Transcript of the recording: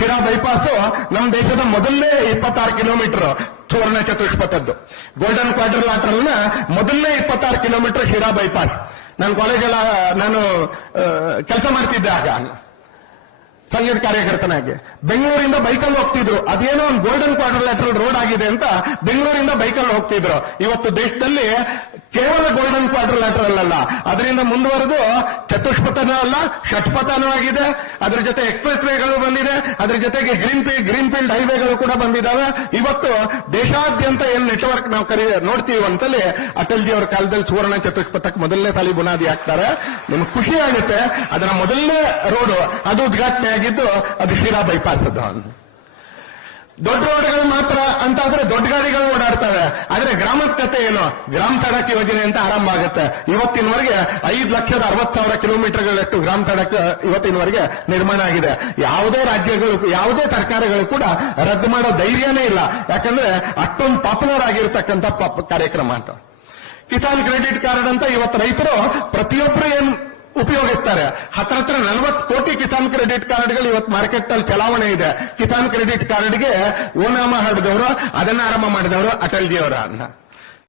Sira bypass ನಮ್ಮ ದೇಶದ ಮೊದಲನೇ 26 ಕಿಲೋಮೀಟರ್ ಸುವರ್ಣ ಚತುಷ್ಪಥದ್ದು. ಗೋಲ್ಡನ್ ಕ್ವಾಡ್ರಿಲ್ಯಾಟರಲ್ ನ ಮೊದಲನೇ 26 ಕಿಲೋಮೀಟರ್ ಶಿರಾ ಬೈಪಾಸ್. ನಾನು ಕಾಲೇಜೆಲ್ಲ ನಾನು ಕೆಲಸ ಮಾಡ್ತಿದ್ದೆ ಆಗ ಸಂಗೀತ ಕಾರ್ಯಕರ್ತನಾಗಿ. ಬೆಂಗಳೂರಿಂದ ಬೈಕಲ್ಲಿ ಹೋಗ್ತಿದ್ರು. ಅದೇನೋ ಒಂದು ಗೋಲ್ಡನ್ ಕ್ವಾಡ್ರಿಲ್ಯಾಟರಲ್ ರೋಡ್ ಆಗಿದೆ ಅಂತ ಬೆಂಗಳೂರಿಂದ ಬೈಕಲ್ಲಿ ಹೋಗ್ತಿದ್ರು. ಇವತ್ತು ದೇಶದಲ್ಲಿ ಕೇವಲ ಗೋಲ್ಡನ್ ಕ್ವಾಡ್ರಿಲ್ಯಾಟರಲ್ ಅಲ್ಲ, ಅದರಿಂದ ಮುಂದುವರೆದು ಚತುಷ್ಪಥನೂ ಅಲ್ಲ, ಷಟ್ಪಥನೂ ಆಗಿದೆ. ಅದ್ರ ಜೊತೆ ಎಕ್ಸ್ಪ್ರೆಸ್ ವೇಗಳು ಬಂದಿದೆ, ಅದ್ರ ಜೊತೆಗೆ ಗ್ರೀನ್ ಫೀಲ್ಡ್ ಹೈವೇಗಳು ಕೂಡ ಬಂದಿದ್ದಾವೆ. ಇವತ್ತು ದೇಶಾದ್ಯಂತ ಏನ್ ನೆಟ್ವರ್ಕ್ ನಾವು ನೋಡ್ತೀವಿ ಅಂತಲೇ ಅಟಲ್ಜಿ ಅವರ ಕಾಲದಲ್ಲಿ ಸುವರ್ಣ ಚತುಷ್ಪಥಕ್ಕೆ ಮೊದಲನೇ ಸಾಲಿ ಬುನಾದಿ ಹಾಕ್ತಾರೆ. ನಿಮ್ಗೆ ಖುಷಿ ಆಗುತ್ತೆ. ಅದರ ಮೊದಲನೇ ರೋಡ್ ಅದು ಉದ್ಘಾಟನೆ ಆಗಿದ್ದು ಅದು ಶಿರಾ ಬೈಪಾಸ್. ಅದು ದೊಡ್ಡ ರೋಡ್ಗಳು ಮಾತ್ರ ಅಂತಾದ್ರೆ ದೊಡ್ಡ ಗಾಡಿಗಳು ಓಡಾಡ್ತವೆ. ಆದ್ರೆ ಗ್ರಾಮದ ಕತೆ ಏನು? ಗ್ರಾಮ ಸಡಕ್ ಯೋಜನೆ ಅಂತ ಆರಂಭ ಆಗುತ್ತೆ. ಇವತ್ತಿನವರೆಗೆ 5,60,000 ಕಿಲೋಮೀಟರ್ಗಳಷ್ಟು ಗ್ರಾಮ ಸಡಕ್ ಇವತ್ತಿನವರೆಗೆ ನಿರ್ಮಾಣ ಆಗಿದೆ. ಯಾವುದೇ ರಾಜ್ಯಗಳು, ಯಾವುದೇ ಸರ್ಕಾರಗಳು ಕೂಡ ರದ್ದು ಮಾಡೋ ಧೈರ್ಯನೇ ಇಲ್ಲ. ಯಾಕಂದ್ರೆ ಅಷ್ಟೊಂದು ಪಾಪ್ಯುಲರ್ ಆಗಿರ್ತಕ್ಕಂಥ ಕಾರ್ಯಕ್ರಮ ಅಂತ. ಕಿಸಾನ್ ಕ್ರೆಡಿಟ್ ಕಾರ್ಡ್ ಅಂತ ಇವತ್ತು ರೈತರು ಪ್ರತಿಯೊಬ್ಬರು ಏನ್ ಉಪಯೋಗಿಸ್ತಾರೆ. ಹತ್ರ 40 ಕೋಟಿ ಕಿಸಾನ್ ಕ್ರೆಡಿಟ್ ಕಾರ್ಡ್ಗಳು ಇವತ್ತು ಮಾರ್ಕೆಟ್ ಅಲ್ಲಿ ಚಲಾವಣೆ ಇದೆ. ಕಿಸಾನ್ ಕ್ರೆಡಿಟ್ ಕಾರ್ಡ್ಗೆ ಓನಾಮ ಹಡಿದವರು, ಅದನ್ನ ಆರಂಭ ಮಾಡಿದವರು ಅಟಲ್ಜಿ ಅವರ.